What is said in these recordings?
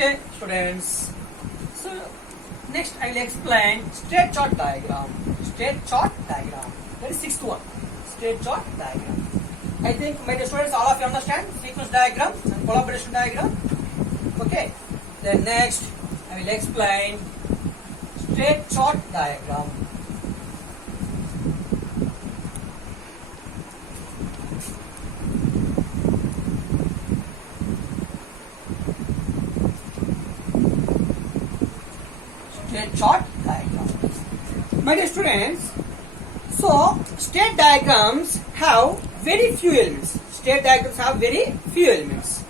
Okay, students. So next I will explain state chart diagram. State chart diagram. That is sixth one. State chart diagram. I think my dear students, all of you understand sequence diagram and collaboration diagram. Okay. Then next I will explain state chart diagram. State chart diagram. My dear students, so state diagrams have very few elements. State diagrams have very few elements.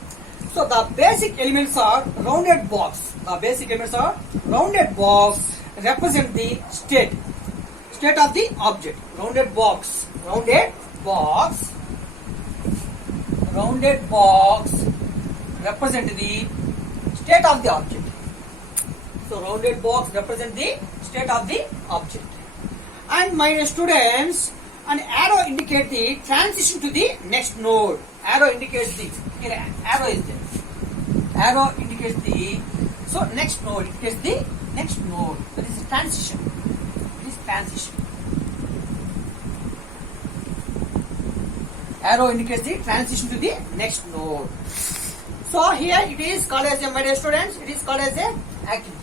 So the basic elements are rounded box. The basic elements are rounded box represent the state of the object. Rounded box represent the state of the object. So rounded box represent the state of the object. And my students, an arrow indicates the transition to the next node. Arrow indicates the, here arrow is there. Arrow indicates the, so next node indicates the next node. That is transition. It is transition. Arrow indicates the transition to the next node. So here it is called as a, my dear students, it is called as a activities.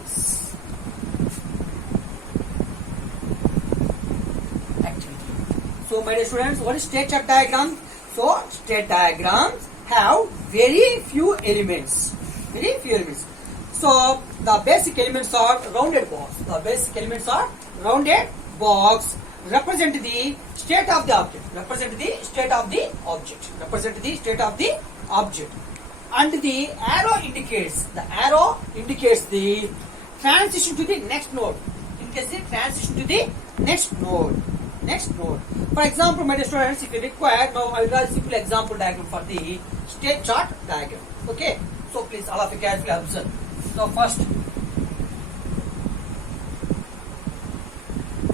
So my dear students, what is state chart diagram? So state diagrams have very few elements. So the basic elements are rounded box. The basic elements are rounded box represent the state of the object. And the arrow indicates the transition to the next node. For example, my dear students, if you require, now I will draw a simple example diagram for the state chart diagram. Okay, so please all of you carefully observe. So first,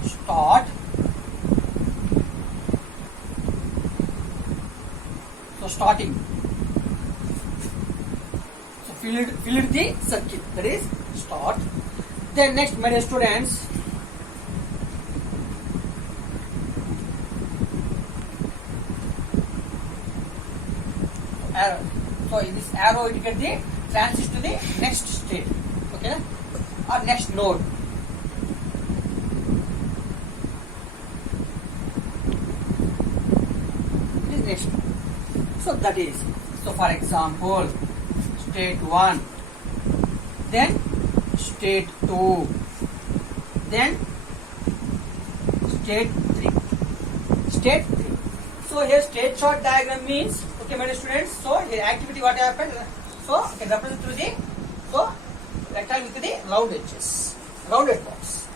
start. So starting. So fill the circle. That is start. Then next, my dear students, arrow. So in this arrow indicates the transition to the next state, okay, or next node. It is next. So that is. So for example, state 1, then state 2, then state 3. So here state chart diagram means, okay, my dear students, so here activity what happened, so I can represent through the, so rectangle with the rounded box.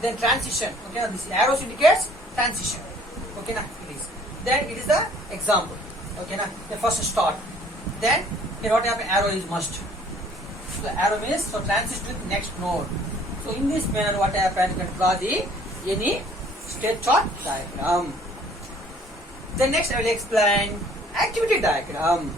Then transition, okay, now this arrows indicates transition, okay, now it is. Then it is the example, okay, now the first start. Then here what happened, arrow is must. So arrow means, so transition to the next node. So in this manner what happened, you can draw the any state chart diagram. Then next I will explain activity diagram.